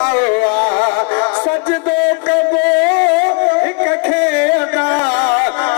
सजदो कबो हिक खे अदा,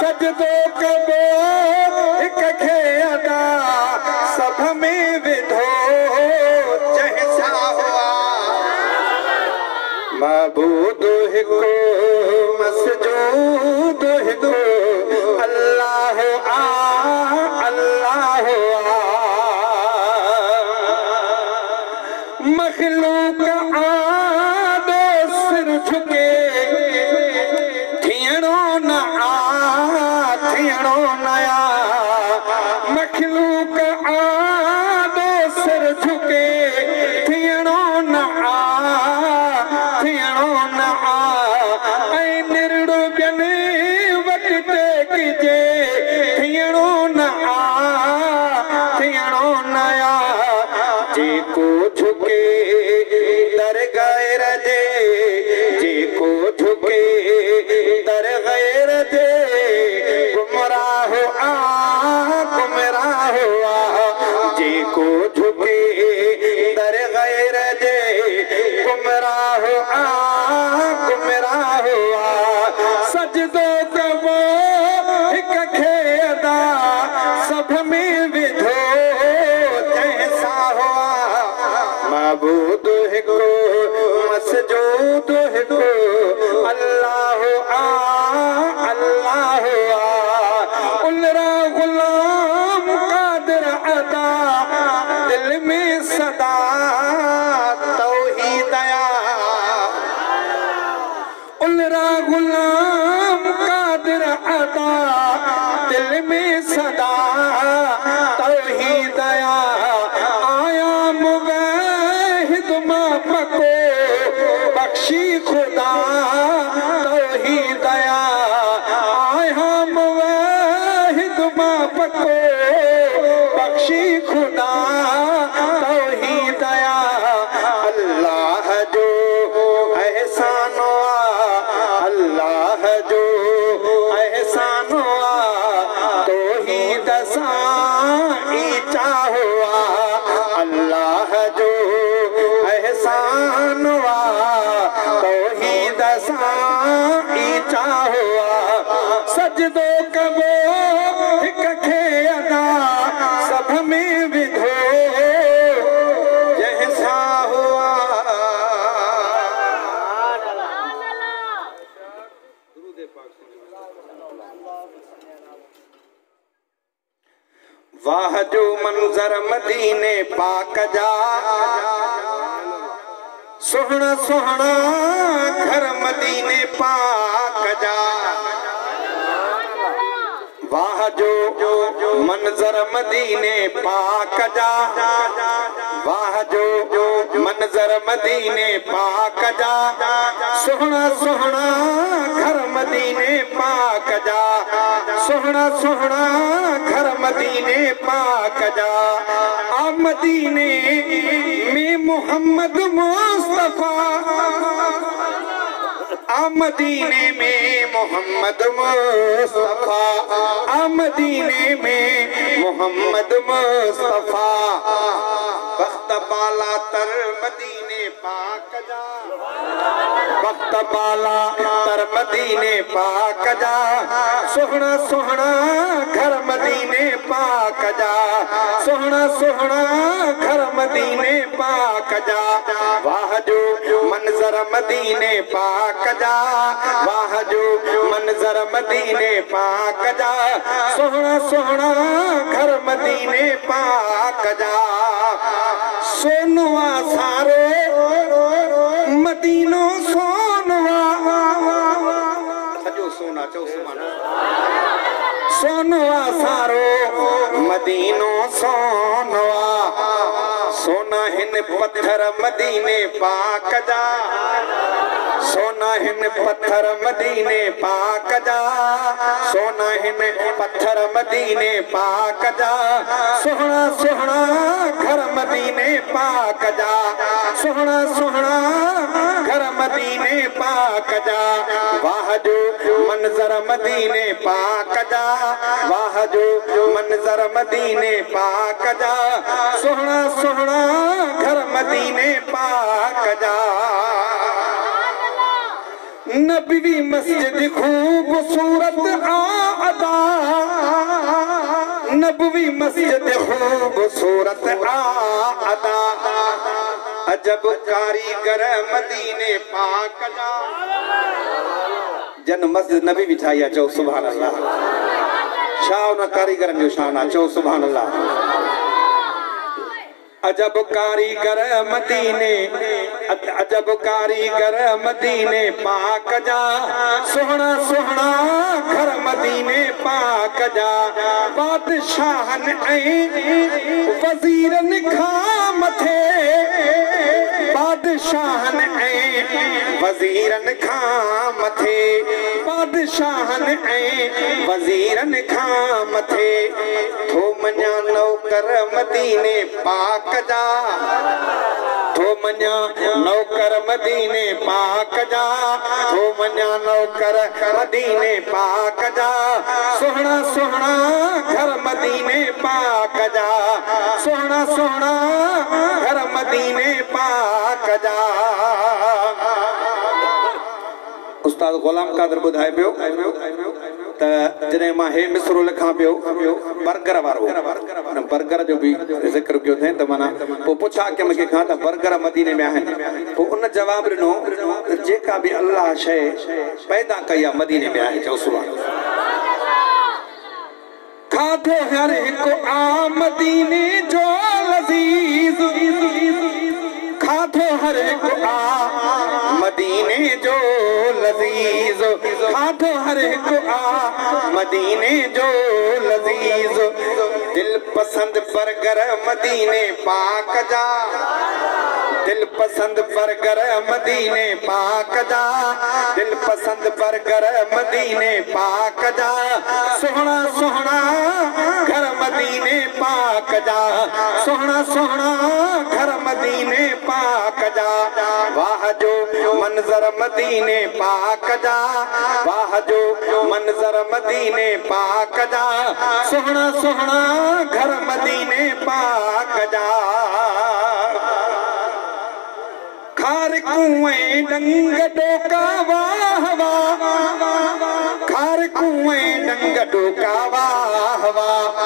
सजदो कबो हिक खे अदा, सभ में विधो जंहिंसा हुआ। महबूद हिको मसजूद हिको, अल्लाह अल्लाह मखलूक आदो सिर झुके, थियणो न थियणो नया। मखलूक आदो सिर झुके, थियणो न थियणो न। ऐं निरड़ो ॿियनि वटि टेकिजे, थियणो न थियणो नया। जेको झुके दर गैर दे, जेको झुके दर गैर दे, गुमराह गुमराह। जेको झुके दर गैर दे, गुमराह गुमराह। सजदो कबो हिक खे अदा, सभ में विधो जंहिंसा हुआ। महबूद हिको मसजूद हिको, अल्लाह अल्लाह। उलरा गुलाम कादिर अदा, दिल में सदा तौहीद आया। उलरा गुलाम कादिर अदा, दिल में सदा तौहीद आया। बख्शी खुदा तौहीद आया। आया मुवाहिद माप को, बख्शी खुदा तौहीद आया। अल्लाह जो एहसान हुआ, अल्लाह जो एहसान हुआ, तौहीद सां ईचा हुआ। अल्लाह जो एहसान हुआ, तौहीद सां ईचा हुआ। सजदो कबो हिक खे अदा, सभ में विधो जंहिंसा हुआ। वाह जो मंज़र मदीने पाक जा, सुहणा सुहणा घर मदीने पाक जा। वाह जो मंज़र मदीने पाक जा, वाह जो मंज़र मदीने पाक जा। सुहणा सुहणा घर मदीने पाक जा, सुहणा सुहणा घर मदीने पाक जा। आ मदीने में मोहम्मद मुस्तफा, आ मदीने में मोहम्मद मुस्तफा, आ मदीने में मोहम्मद मुस्तफा। वक्त बाला तर मदीने पाक जा, वक्त बाला तर मदीने पाक जा। सुहणा सुहणा घर मदीने पाक जा, सुहणा सुहणा घर मदीने पाक जा। वाह जो मंज़र मदीने पाक जा, वाह जो मंज़र मदीने पाक जा। सुहणा सुहणा घर मदीने पाक जा। सोनवा सारो मदीनो सोनवा, सजो सोना चो सुमानो। सोनवा सारो मदीनो सोनवा, सोना हिन पत्थर मदीने पाक जा, सोना हिन पत्थर मदीने पाक जा, सोना हिन पत्थर मदीने पाक जा। सुहणा सुहणा घर मदीने पाक जा, सुहणा सुहणा घर मदीने पाक जा। वाह जो मंज़र मदीने पाक जा, वाह जो मंज़र मदीने पाक जा। सुहणा सुहणा घर मदीने पाक जा। नबवी मस्जिद खूबसूरत आदा, नबवी मस्जिद खूबसूरत आदा, अजब कारीगर मदीने पाक जा। जन मस्जिद नबी भी ठाही आहे, चओ सुभान अल्लाह। छा उन कारीगरनि जो शान आहे, चओ सुभान अल्लाह। अजब कारीगर मदीने, अजब कारीगर मदीने पाक जा, सुहणा सुहणा घर मदीने पाक जा, बादशाहन ऐं वज़ीरन खां मथे, बादशाहन ऐं वज़ीरन खां मथे, बादशाहन ऐं वज़ीरन खां मथे, थो मञा नौकर मदीने पाक जा, थो मञा नौकर मदीने पाक जा, थो मञा नौकर मदीने पाक जा, सुहणा सुहणा घर मदीने पाक जा, सुहणा सुहणा घर मदीने पाक जा। उस्ताद गुलाम कादर ॿुधाए पियो त जॾहिं मां हे मिसरो लिखां पियो बर्गर वारो, बर्गर जो भी ज़िक्र कयो थे, त माना पोइ पुछा कंहिं मूंखे खां त बर्गर मदीने में आहिनि, पोइ उन जवाब ॾिनो त जेका बि अल्लाह शइ पैदा कई आहे मदीने में आहे, चओ सुभान अल्लाह। खाधो हर हिकु आ मदीने जो लज़ीज़, खाधो हर हिकु आ मदीने जो लज़ीज़, खाधो हर हिकु आ मदीने जो लज़ीज़, दिल पसंद बर्गर मदीने पाक जा, दिल पसंद बर्गर मदीने पाक जा, दिल पसंद बर्गर मदीने पाक जा, सुहणा सुहणा घर मदीने पाक जा, सुहणा सुहणा घर मदीने पाक जा, वाह जो मंजर मदीने पाक जा, वाह जो मंजर मदीने पाक जा, सुहणा सुहणा घर मदीने पाक जा। खार कुएं डंग डोका वाह वाह, खार कुएं डंग डोका वाह वाह,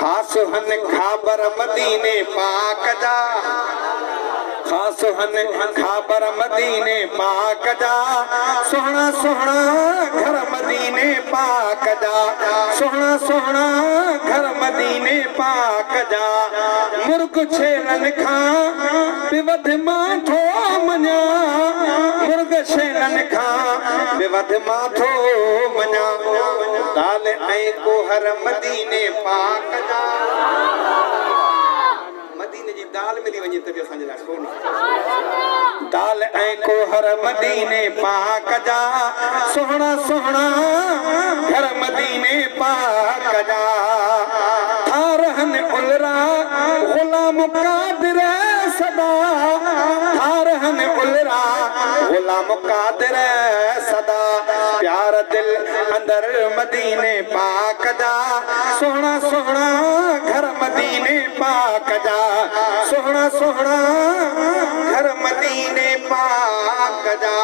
खास हन खाबर मदीने पाक जा, खास हन खाबर मदीने पाक जा, सुहणा सुहणा घर मदीने पाक जा, सुहणा सुहणा घर मदीने पाक जा, मुर्ग छेलनि खां बिवध मां थो मञा, मुर्ग छेलनि खां बिवध मां थो मञा, दाल ऐं कोहर मदीने पाक जा, मदीने जी दाल मिली वञे त बि असांजे लाइ कोन्हे, दाल ऐं कोहर मदीने पाक जा, सुहणा सुहणा घर मदीने पाक जा, थारहन उलरा गुलाम कादिर सदा, थारहन उलरा गुलाम कादिर सदा, प्यार दिल अंदर मदीने पाक जा, सुहणा सुहणा घर मदीने पाक जा, सुहणा सुहणा घर मदीने पाक जा।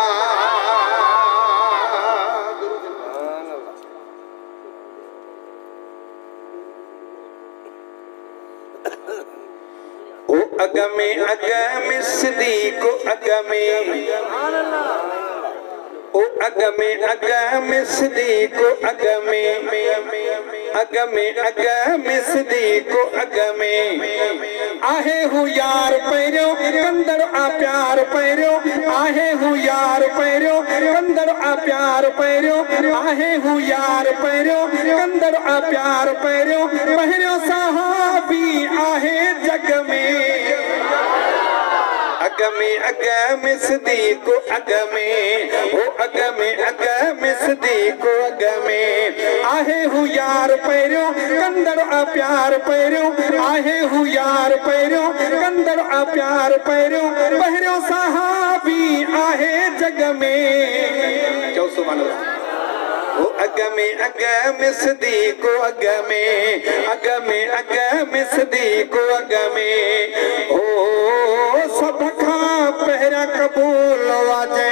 ओ अग में सिद्दीक़ अग में, ओ अग में सिद्दीक़ अग में, अग में सिद्दीक़ अग में, आहे हू यार पहिरियों कंदड़ आ प्यार पहिरियों, आहे हू यार पहिरियों कंदड़ आ प्यार पहिरियों, आहे हू यार पहिरियों कंदड़ आ प्यार पहिरियों, पहिरियों सहाबी आहे जग में, अग में सिद्दीक़ अग में, ओ अग में सिद्दीक़ अग में, आहे हू यार पहिरियों कंदड़ आ प्यार पहिरियों, आहे हू यार पहिरियों कंदड़ आ प्यार पहिरियों, पहिरियों सहाबी आहे जग में, चओ सुभान अल्लाह। ओ अग में सिद्दीक़ अग में, अग में सिद्दीक़ अग में, ओ सब खां पहिरियां क़बूल वाजे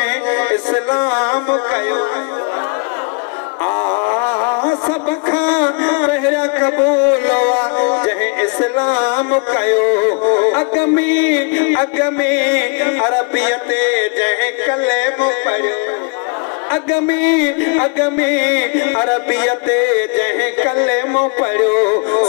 इस्लाम सलाम कयो सब खां पहिरियां क़बूल जंहिं इस्लाम कयो अग में अरबीअ ते जंहिं कलेमो पढ़ियो अग में अरबीअ ते जंहिं कलेमो पढ़ियो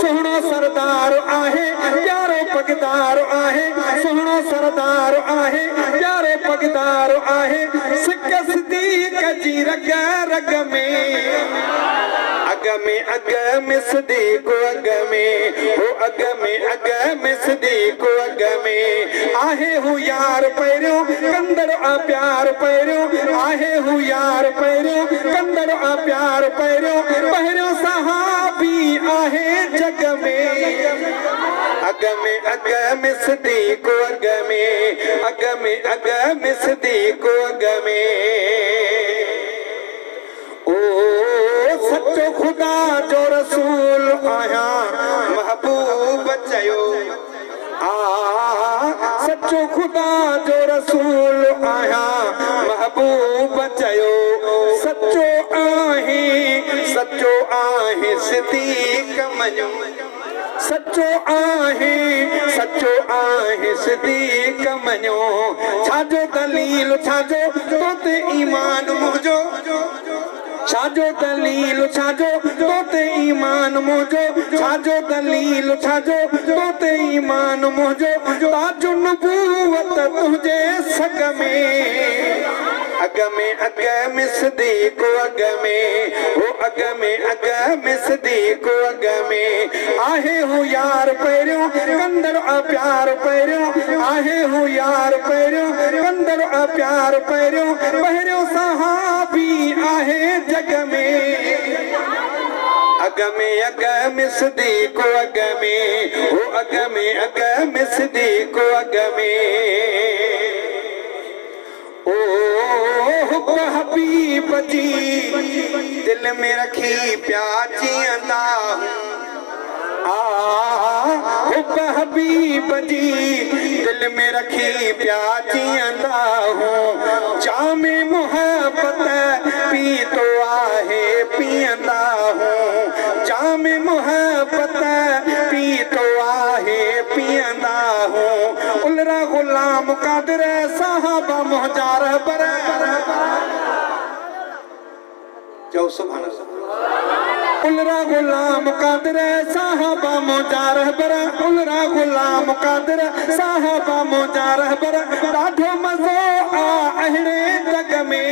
सुहिणो सरदार आहे प्यारो पगदार आहे सुहिणो सरदार आहे प्यारो पगदार आहे सिक सिद्दीक़ जी रग रग में अग में सिद्दीक़ अग में हो अग में सिद्दीक़ अग में आहे हू यार पहिरियों कंदड़ आ प्यार पहिरियों आहे हू यार पहिरियों कंदड़ आ प्यार पहिरियों सहाबी आहे जग में अग में सिद्दीक़ अग में सिद्दीक़ अग में सच्चो खुदा जो रसूल आया महबूब चयो सच्चो खुदा जो रसूल आया महबूब चयो सच्चो आहे सिद्दीक़ मञो सच्चो आहे सिद्दीक़ मञो छाजो दलील छाजो तोते ईमान मुंहिंजो छाजो दलील छाजो तोते ईमान मुंहिंजो छाजो दलील छाजो तोते ईमान मुंहिंजो ताजो नबूवत तुंहिंजे सग में अग में सिद्दीक़ अग में हो अग में सिद्दीक़ अग में आहे हू यार पहिरियों कंदड़ आ प्यार पहिरियों आहे हू यार पहिरियों कंदड़ आ प्यार पहिरियों सहाबी आहे जग में अग में सिद्दीक़ अग में हो अग में सिद्दीक़ अग में हबीब जी दिल में रखी प्यार जीअंदा हबीब जी दिल में रखी प्यार जीअंदा हूँ जामे मोहब्बत पी तो आहे पीअंदा हूँ जामे मोहब्बत पी तो आहे पीअंदा हूँ उलरा गुलाम कादिर साहबा मुहजार पर जो सुभान उलरा गुलाम कादिर साहबा मुहजार पर उलरा गुलाम कादिर साहबा मुहजार पर ॾाढो मज़ो आ अहिड़े जग में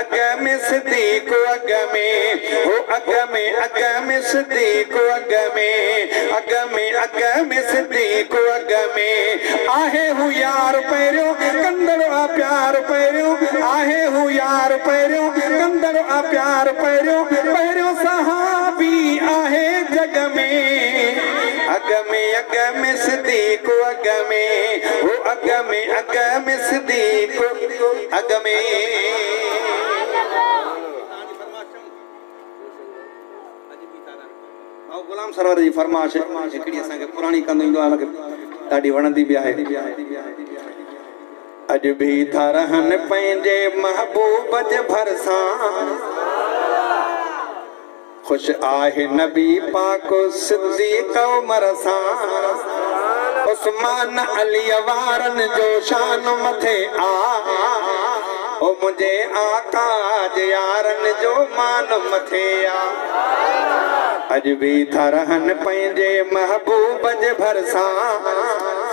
अग में सिद्दीक़ अग में हो अग में सिद्दीक़ अग में सिद्दीक़ अग में आहे हू यार पहिरियों कंदड़ आ प्यार पहिरियों आहे हू यार पहिरियों कंदड़ आ प्यार पहिरियों सहाबी आहे जग में अग में सिद्दीक़ अग में हो अग में सिद्दीक़ अग में गुलाम सरवर जी फरमाइश हिकिड़ी असांखे पुराणी कंदो ईंदो आहे ॾाढी वणंदी बि आहे अॼु बि था रहनि पंहिंजे महबूब जे भरिसां ख़ुशि आहे नबी पाक सिद्दीक़ उमर सां उस्मान अली वारनि जो शान मथे आ ओ मुंहिंजे आका जे यारनि जो मान मथे आ अॼु बि था रहनि पंहिंजे महबूब जे भरिसां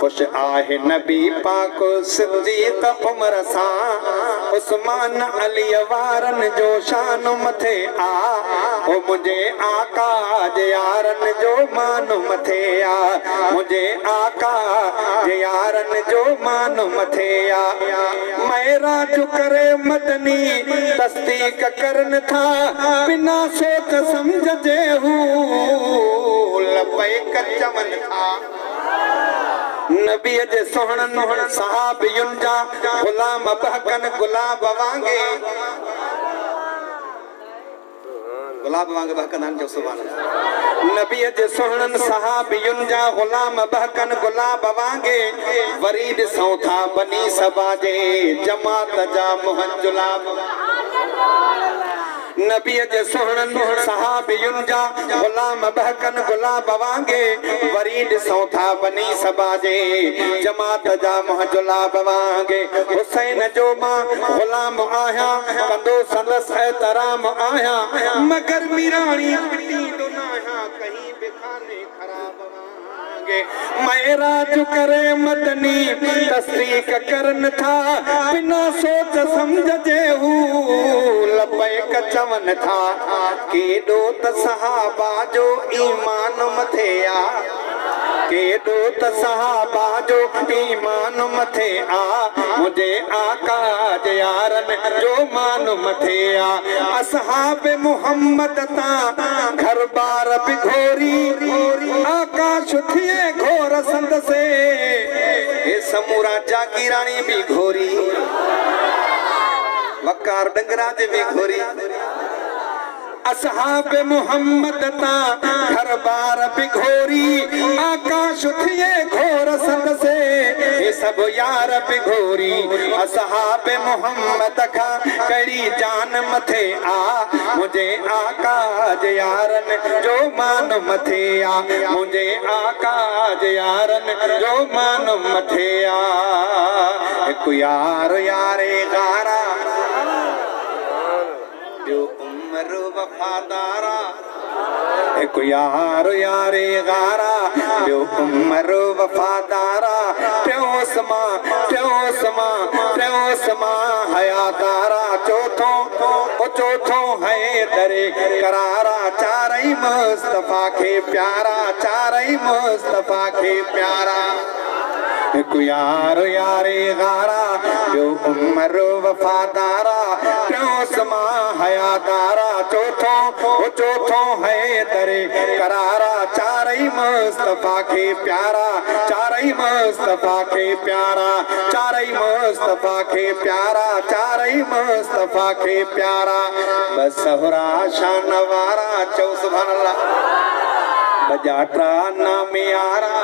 ख़ुशि आहे नबी पाक सिद्दीक़ उमर सां उस्मान अली वारनि जो शान मथे आ ओ मुंहिंजे आका जे यारनि जो मान मथे आ मुंहिंजे आका जे यारनि जो मान मथे आ महराज करे मदनी तस्दीक करनि था बिना सोच समझ जे हू लबैक चवनि था नबी जे सोहणनि सहाबियुनि जा गुलाम बहकनि गुलाब वांगे गुलाब वांग बहकन जो सुभान अल्लाह। नबी जे सुहणन सहाबियुन जा गुलाम बहकन गुलाब वांगे वरीद सौथा बनी सबाजे जमात जा मुहजुलाब। नबी जे सुहणन सहाबियुन जा गुलाम बहकन गुलाब वांगे वरीद सौथा बनी सबाजे जमात जा मुहजुलाब वांगे। हुसैन जो मां गुलाम आया कंदो संदस एहतराम आया मगर मिरानी पिटी तो ना कहीं बिखाने खराब वांगे। मेराज करे मदनी तस्दीक करन था बिना सोच समझ जे लबैक चवन था केडो त सहाबा जो ईमान मथे आ केडो त सहाबा जो ईमान मथे आ मुझे आका जे यारन जो मान मथे आ। असहाब मोहम्मद ता घर बार बिघोरी आकाश थिए घोर संद से ए समूरा जागीरानी भी घोरी वकार डंगराज भी घोरी। असहाब मोहम्मद ता घर बार बिघोरी आकाश थिए घोर संद से ये सब यार बिघोरी। असहाब मोहम्मद का कड़ी जान मथे आ मुझे आका जे यारन जो मान मथे आ मुझे आका जे यारन जो मान मथे आ। एक यार यारे गारा जो उम्र वफादारा एक यार यारे गारा जो उम्र वफादारा प्यो समा हयादारा चौथों है दरे करारा चारई मुस्तफा के प्यारा चारई मुस्तफा के प्यारा। एक यार यारे गारा जो उम्र वफादारा प्यो समा हयादारा चौथों है दरे करारा चारई मुस्तफा के प्यारा चारई मुस्तफा के प्यारा चारई मुस्तफा के प्यारा चारई मुस्तफा के प्यारा। बसहरा शानवारा चौ सुभान अल्लाह बजाट्रा नाम यारा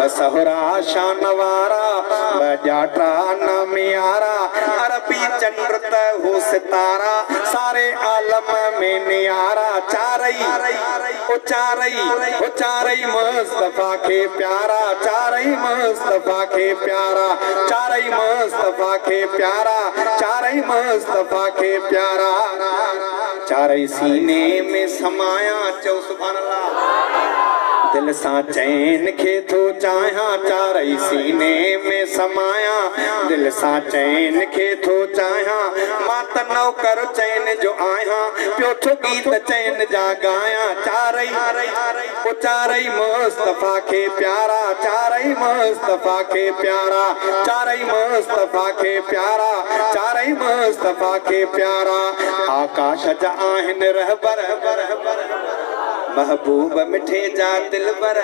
बसहरा शानवारा बजाट्रा नाम यारा। अरबी चंद्र हो सितारा सारे आलम में नियारा चारई मुस्तफा के प्यारा चारई मुस्तफा के प्यारा चारई मुस्तफा के प्यारा चारई मुस्तफा के प्यारा। चारई सीने में समाया चौ सुभान अल्लाह दिल सा चैन खे थो चाहा चारई सीने में समाया दिल सा चैन खे थो चाहा मां त नौकर चैन जो आया पियो थो गीत चैन जा गाया। चारई मुस्तफा के प्यारा चारई मुस्तफा के प्यारा चारई मुस्तफा के प्यारा चारई मुस्तफा के प्यारा। आकाश जा आहिन रहबर महबूब मिठे जा दिलबर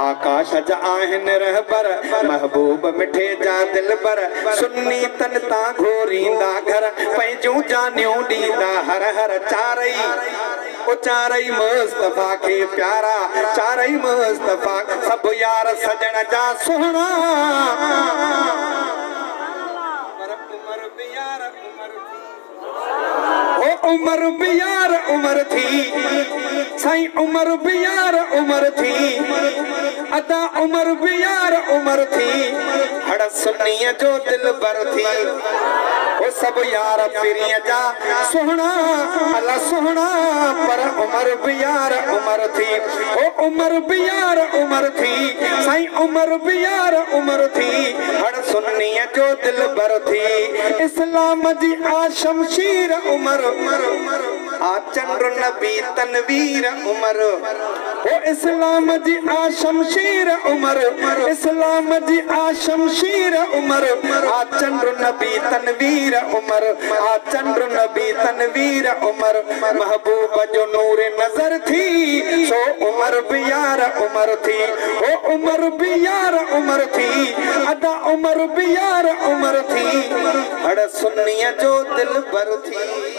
आकाश जा आहिन रहबर महबूब मिठे जा दिलबर सुन्नी तन ता घोरींदा घर पंहिंजूं जानियूं ॾींदा हर हर चारई मुस्तफा के प्यारा चारई मुस्तफा सब यार सजण जा सुहणा उमर भी यार उमर थी साईं उमर भी यार उमर थी अदा उमर भी यार उमर थी हड़ सुन्नीअ जो दिल बर थी वो सब यार पिरिय जा सुहना अल्लाह सुहना पर उमर भी यार उमर थी वो उमर भी यार उमर थी साईं उमर भी यार उमर थी हड़ सुन्नीअ जो दिल बर थी। इस्लाम जी आ शमशीर उमर आ चंद्र नबी तनवीर उमर ओ इस्लाम जी आ शमशीर उमर इस्लाम जी आ शमशीर उमर आ चंद्र नबी तनवीर उमर आ चंद्र नबी तनवीर उमर महबूब जो नूर नजर थी सो उमर भी यार उमर थी ओ उमर भी यार उमर थी अदा उमर भी यार उमर थी हड़ सुन्निया जो दिल बर थी।